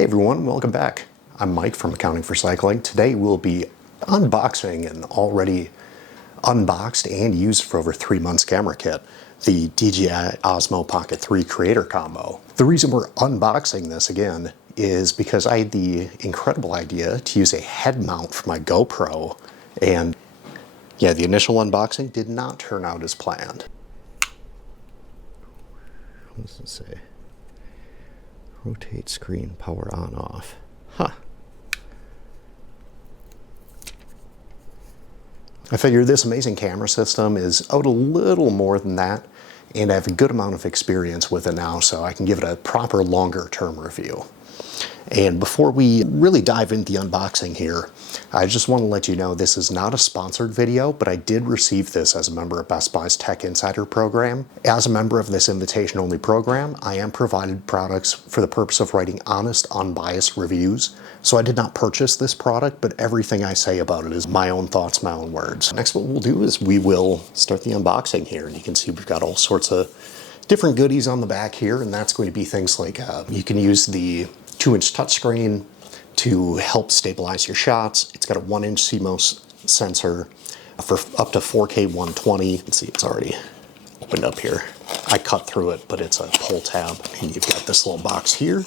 Hey everyone, welcome back. I'm Mike from Accounting for Cycling. Today we'll be unboxing an already unboxed and used for over 3 months camera kit, the DJI OSMO Pocket 3 Creator Combo. The reason we're unboxing this again is because I had the incredible idea to use a head mount for my GoPro, and yeah, the initial unboxing did not turn out as planned. What does it say? Rotate screen, power on, off. Huh. I figured this amazing camera system is out a little more than that, and I have a good amount of experience with it now, so I can give it a proper longer term review. And before we really dive into the unboxing here, I just want to let you know this is not a sponsored video, but I did receive this as a member of Best Buy's Tech Insider program. As a member of this invitation-only program, I am provided products for the purpose of writing honest, unbiased reviews. So I did not purchase this product, but everything I say about it is my own thoughts, my own words. Next, what we'll do is we will start the unboxing here, and you can see we've got all sorts of different goodies on the back here, and that's going to be things like you can use the 2-inch touchscreen to help stabilize your shots. It's got a 1-inch CMOS sensor for up to 4K 120. You can see it's already opened up here. I cut through it, but it's a pull tab. And you've got this little box here.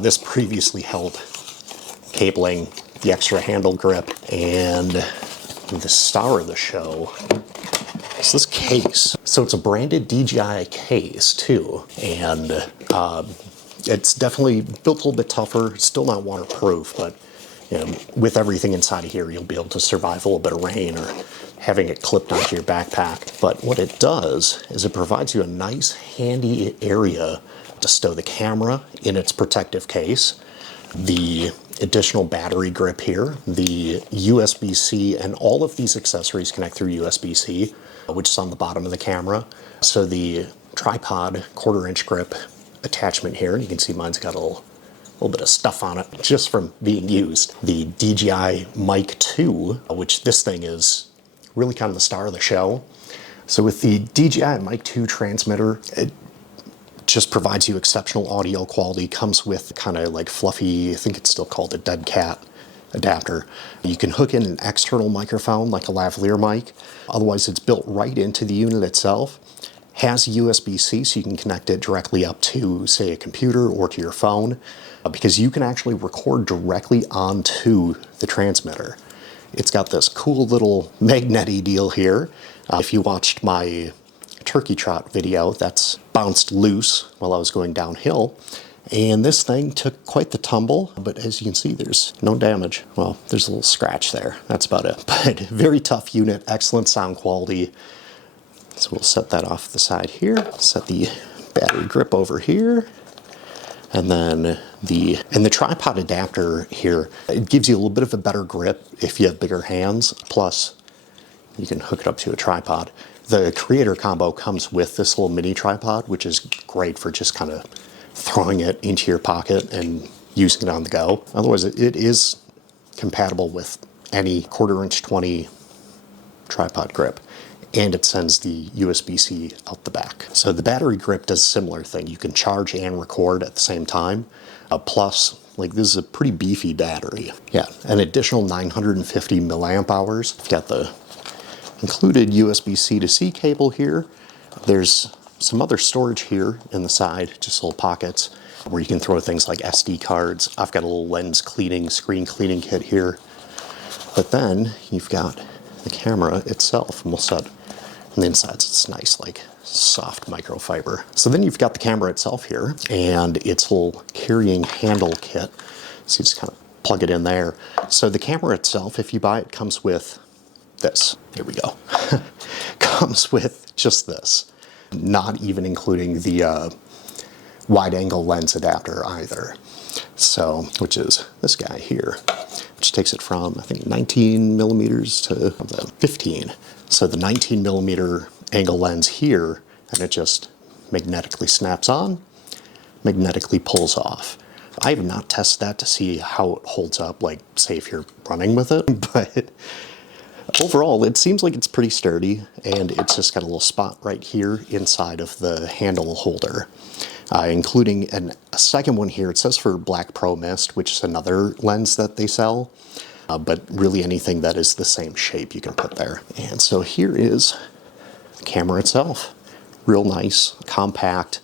This previously held cabling, the extra handle grip, and the star of the show is this case. So it's a branded DJI case too, and it's definitely built a little bit tougher. It's still not waterproof, but you know, with everything inside of here, you'll be able to survive a little bit of rain or having it clipped onto your backpack. But what it does is it provides you a nice, handy area to stow the camera in its protective case, the additional battery grip here, the USB-C, and all of these accessories connect through USB-C, which is on the bottom of the camera. So the tripod 1/4-inch grip attachment here, and you can see mine's got a little bit of stuff on it just from being used. The DJI Mic 2, which this thing is really kind of the star of the show. So with the DJI Mic 2 transmitter, it just provides you exceptional audio quality. Comes with kind of like fluffy, I think it's still called a dead cat adapter. You can hook in an external microphone like a lavalier mic. Otherwise, it's built right into the unit itself. Has USB-C, so you can connect it directly up to, say, a computer or to your phone, because you can actually record directly onto the transmitter. It's got this cool little magnet-y deal here. If you watched my turkey trot video, that's bounced loose while I was going downhill. And this thing took quite the tumble, but as you can see, there's no damage. Well, there's a little scratch there. That's about it. But very tough unit, excellent sound quality. So we'll set that off the side here, set the battery grip over here, and then the tripod adapter here, it gives you a little bit of a better grip if you have bigger hands, plus you can hook it up to a tripod. The Creator Combo comes with this little mini tripod, which is great for just kind of throwing it into your pocket and using it on the go. Otherwise, it is compatible with any 1/4-inch 20 tripod grip, and it sends the USB-C out the back. So the battery grip does a similar thing. You can charge and record at the same time. Plus, like, this is a pretty beefy battery. Yeah, an additional 950 milliamp hours. You've got the included USB-C to C cable here. There's some other storage here in the side, just little pockets where you can throw things like SD cards. I've got a little lens cleaning, screen cleaning kit here. But then you've got the camera itself, and we'll set on the inside, it's nice, like soft microfiber. So then you've got the camera itself here, and its little carrying handle kit. So you just kind of plug it in there. So the camera itself, if you buy it, comes with this. Here we go. Comes with just this, not even including the wide-angle lens adapter either. So, which is this guy here, which takes it from, I think, 19 millimeters to 15. So the 19 millimeter angle lens here, and it just magnetically snaps on, magnetically pulls off. I have not tested that to see how it holds up, like, say, if you're running with it, but overall, it seems like it's pretty sturdy, and it's just got a little spot right here inside of the handle holder. including a second one here. It says for Black Pro Mist, which is another lens that they sell, but really anything that is the same shape you can put there. And so here is the camera itself. Real nice, compact,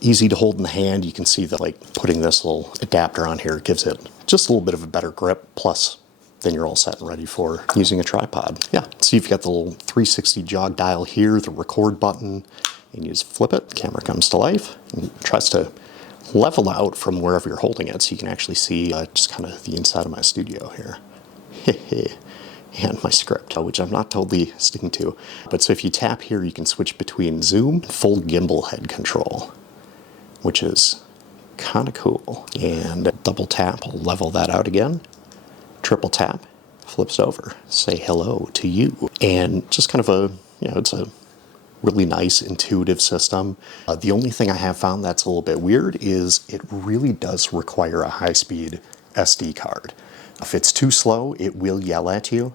easy to hold in the hand. You can see that like putting this little adapter on here gives it just a little bit of a better grip, plus then you're all set and ready for using a tripod. Yeah, so you've got the little 360 jog dial here, the record button, and you just flip it, the camera comes to life, and it tries to level out from wherever you're holding it, so you can actually see just kind of the inside of my studio here. And my script, which I'm not totally sticking to. But so if you tap here, you can switch between zoom and full gimbal head control, which is kind of cool. And double tap will level that out again. Triple tap flips over, say hello to you. And just kind of a, it's a really nice intuitive system. The only thing I have found that's a little bit weird is it really does require a high-speed SD card. If it's too slow, it will yell at you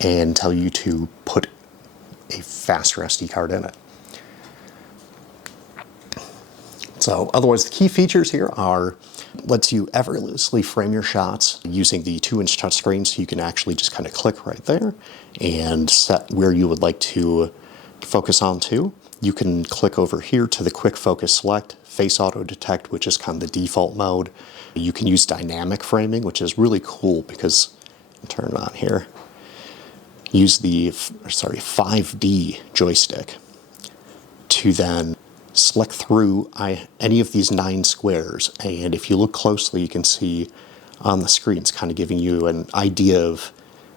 and tell you to put a faster SD card in it. So otherwise, the key features here are lets you effortlessly frame your shots using the 2-inch touchscreen, so you can actually just kind of click right there and set where you would like to focus on to. You can click over here to the quick focus select, face auto detect, which is kind of the default mode. You can use dynamic framing, which is really cool because, turn it on here, use the 5D joystick to then select through any of these 9 squares, and if you look closely you can see on the screen it's kind of giving you an idea of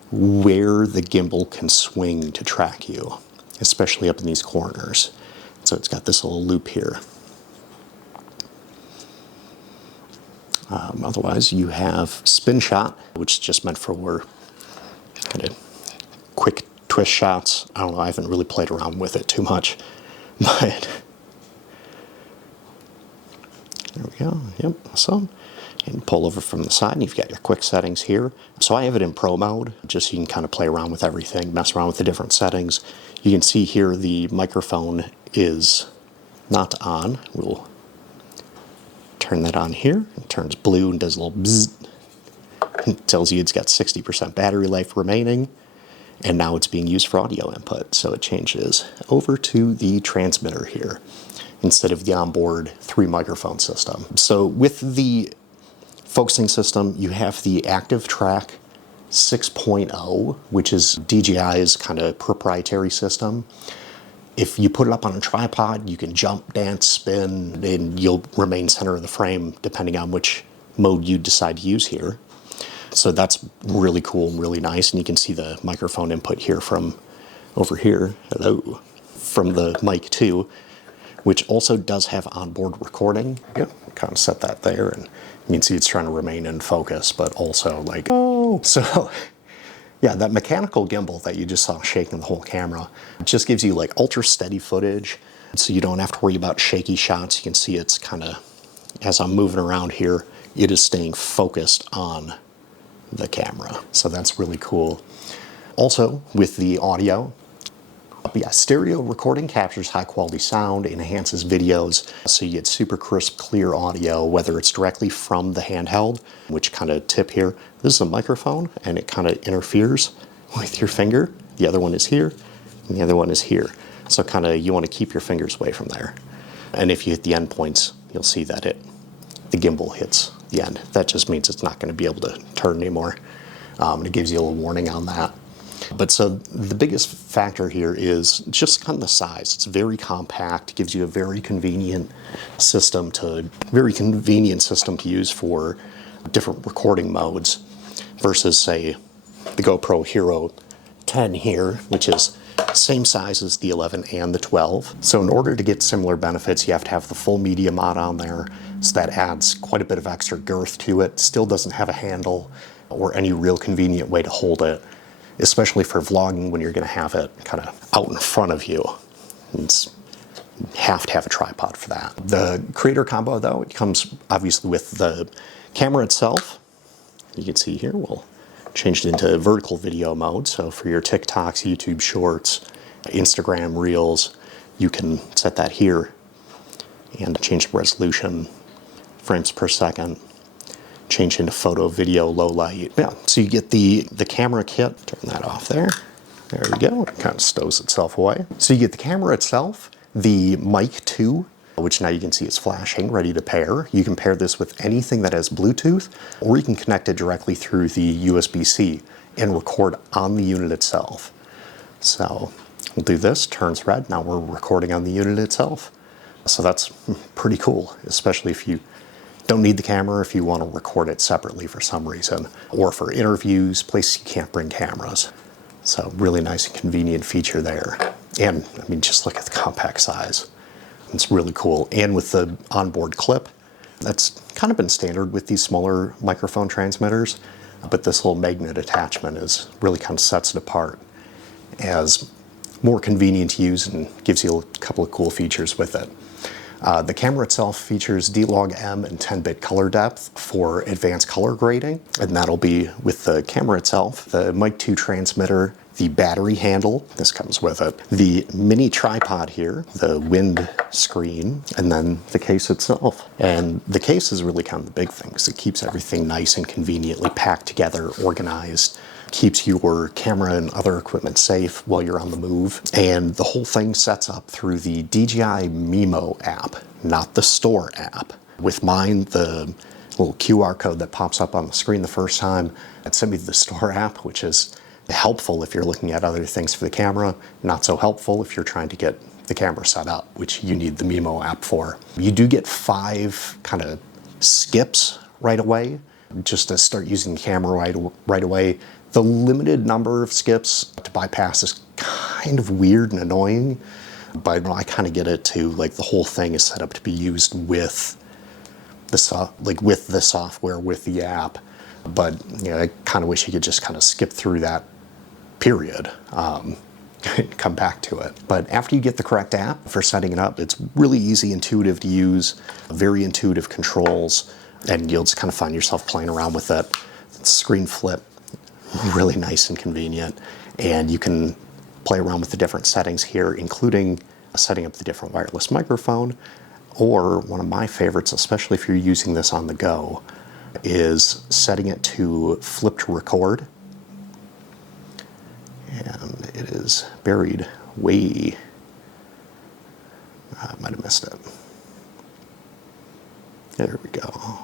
where the gimbal can swing to track you, especially up in these corners. So it's got this little loop here. Otherwise you have spin shot, which is just meant for kind of quick twist shots. I don't know, I haven't really played around with it too much, but there we go, yep, awesome. And pull over from the side and you've got your quick settings here. So I have it in pro mode, just so you can kind of play around with everything, mess around with the different settings. You can see here the microphone is not on. We'll turn that on here. It turns blue and does a little bzzz. It tells you it's got 60% battery life remaining. And now it's being used for audio input. So it changes over to the transmitter here instead of the onboard 3 microphone system. So with the focusing system, you have the Active Track 6.0, which is DJI's kind of proprietary system. If you put it up on a tripod, you can jump, dance, spin, and you'll remain center of the frame depending on which mode you decide to use here. So that's really cool and really nice, and you can see the microphone input here from over here, hello, from the mic too, which also does have onboard recording. Yeah, kind of set that there, and you can see it's trying to remain in focus, but also like, oh, so yeah, that mechanical gimbal that you just saw shaking the whole camera just gives you like ultra steady footage, so you don't have to worry about shaky shots. You can see it's kind of, as I'm moving around here, it is staying focused on the camera. So that's really cool. Also, with the audio, yeah, stereo recording captures high quality sound, enhances videos, so you get super crisp, clear audio, whether it's directly from the handheld, which kind of tip here, this is a microphone and it kind of interferes with your finger. The other one is here and the other one is here. So kind of you want to keep your fingers away from there. And if you hit the end points, you'll see that the gimbal hits the end. That just means it's not going to be able to turn anymore. It gives you a little warning on that. But so the biggest factor here is just kind of the size. It's very compact, gives you a very convenient system to use for different recording modes versus say the GoPro Hero 10 here, which is same size as the 11 and the 12. So in order to get similar benefits, you have to have the full media mod on there. So that adds quite a bit of extra girth to it. Still doesn't have a handle or any real convenient way to hold it, especially for vlogging when you're going to have it kind of out in front of you. You have to have a tripod for that. The creator combo though, it comes obviously with the camera itself. You can see here, we'll change it into vertical video mode. So for your TikToks, YouTube Shorts, Instagram Reels, you can set that here. and change the resolution, frames per second, change into photo, video, low light. Yeah, so you get the camera kit. Turn that off there. There we go. It kind of stows itself away. So you get the camera itself, the mic 2, which now you can see is flashing, ready to pair. You can pair this with anything that has Bluetooth, or you can connect it directly through the USB-C and record on the unit itself. So we'll do this, turns red, now we're recording on the unit itself. So that's pretty cool, especially if you don't need the camera, if you want to record it separately for some reason, or for interviews, places you can't bring cameras. So really nice and convenient feature there. And I mean, just look at the compact size. It's really cool. And with the onboard clip, that's kind of been standard with these smaller microphone transmitters, but this little magnet attachment is really kind of sets it apart as more convenient to use and gives you a couple of cool features with it. The camera itself features D-Log-M and 10-bit color depth for advanced color grading, and that'll be with the camera itself, the Mic 2 transmitter, the battery handle, this comes with it, the mini tripod here, the wind screen, and then the case itself. And the case is really kind of the big thing, because it keeps everything nice and conveniently packed together, organized, keeps your camera and other equipment safe while you're on the move. And the whole thing sets up through the DJI Mimo app, not the store app. With mine, the little QR code that pops up on the screen the first time, it sent me to the store app, which is helpful if you're looking at other things for the camera, not so helpful if you're trying to get the camera set up, which you need the Mimo app for. You do get 5 kind of skips right away, just to start using the camera right away. The limited number of skips to bypass is kind of weird and annoying, but I kind of get it too. Like the whole thing is set up to be used with the with the software, with the app. But you know, I kind of wish you could just kind of skip through that period, come back to it. But after you get the correct app for setting it up, it's really easy, intuitive to use, very intuitive controls, and you'll just kind of find yourself playing around with it. Screen flip, really nice and convenient, and you can play around with the different settings here, including setting up the different wireless microphone, or one of my favorites, especially if you're using this on the go, is setting it to flip to record. And it is buried way, I might have missed it. There we go.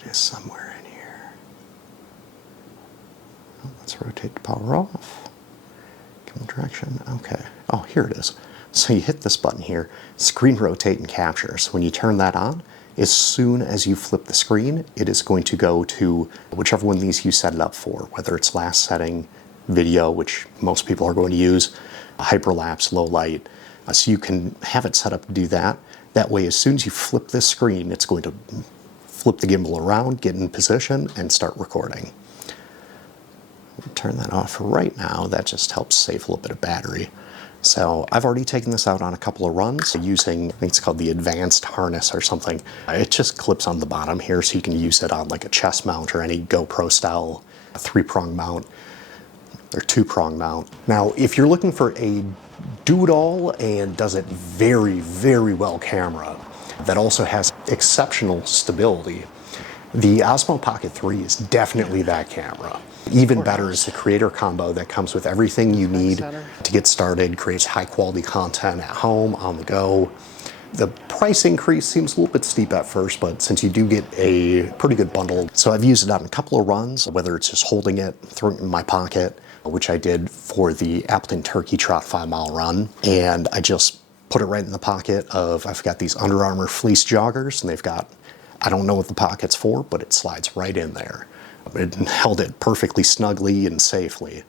It is somewhere in here. Oh, let's rotate the power off. Camera direction, okay. Oh, here it is. So you hit this button here, screen rotate and capture. So when you turn that on, as soon as you flip the screen, it is going to go to whichever one of these you set it up for, whether it's last setting, video, which most people are going to use, hyperlapse, low light. So you can have it set up to do that. That way, as soon as you flip this screen, it's going to flip the gimbal around, get in position, and start recording. Turn that off for right now. That just helps save a little bit of battery. So I've already taken this out on a couple of runs using, I think it's called the advanced harness or something. It just clips on the bottom here, so you can use it on like a chest mount or any GoPro style 3-prong mount or 2-prong mount. Now, if you're looking for a do-it-all and does it very, very well camera that also has exceptional stability, the Osmo Pocket 3 is definitely that camera. Even better is the creator combo that comes with everything you need to get started, creates high quality content at home, on the go. The price increase seems a little bit steep at first, but since you do get a pretty good bundle. So I've used it on a couple of runs, whether it's just holding it, throwing it in my pocket, which I did for the Appleton Turkey Trot 5-mile run. And I just put it right in the pocket of, I've got these Under Armour fleece joggers, and they've got, I don't know what the pocket's for, but it slides right in there. It held it perfectly snugly and safely.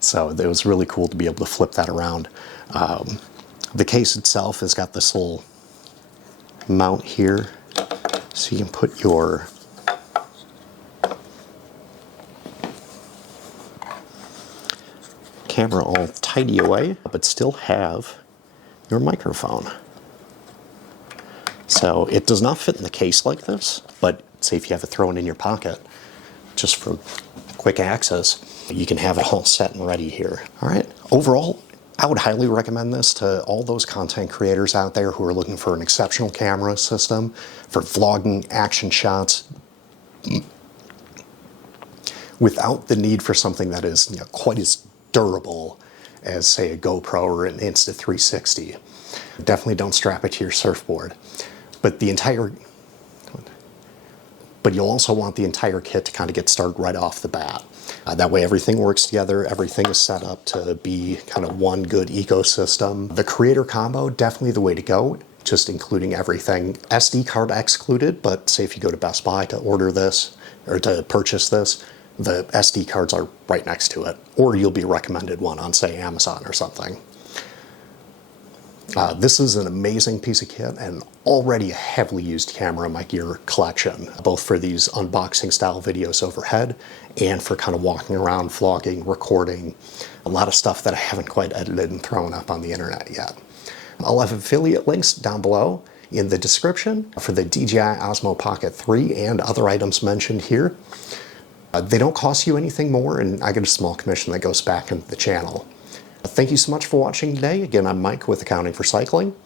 So it was really cool to be able to flip that around. The case itself has got this little mount here, so you can put your camera all tidy away, but still have your microphone. So it does not fit in the case like this, but say if you have it thrown in your pocket, just for quick access, you can have it all set and ready here. All right, overall, I would highly recommend this to all those content creators out there who are looking for an exceptional camera system for vlogging, action shots, without the need for something that is quite as durable as, say, a GoPro or an Insta360. Definitely don't strap it to your surfboard. But you'll also want the entire kit to kind of get started right off the bat. That way everything works together, everything is set up to be kind of one good ecosystem. The creator combo, definitely the way to go, just including everything. SD card excluded, but say if you go to Best Buy to order this, or to purchase this, the SD cards are right next to it. Or you'll be recommended one on, say, Amazon or something. This is an amazing piece of kit and already a heavily used camera in my gear collection, both for these unboxing style videos overhead and for kind of walking around, vlogging, recording, a lot of stuff that I haven't quite edited and thrown up on the internet yet. I'll have affiliate links down below in the description for the DJI OSMO Pocket 3 and other items mentioned here. They don't cost you anything more, and I get a small commission that goes back into the channel. Thank you so much for watching today. Again, I'm Mike with Accounting for Cycling.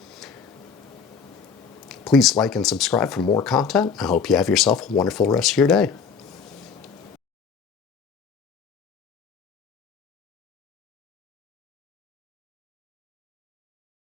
Please like and subscribe for more content. I hope you have yourself a wonderful rest of your day.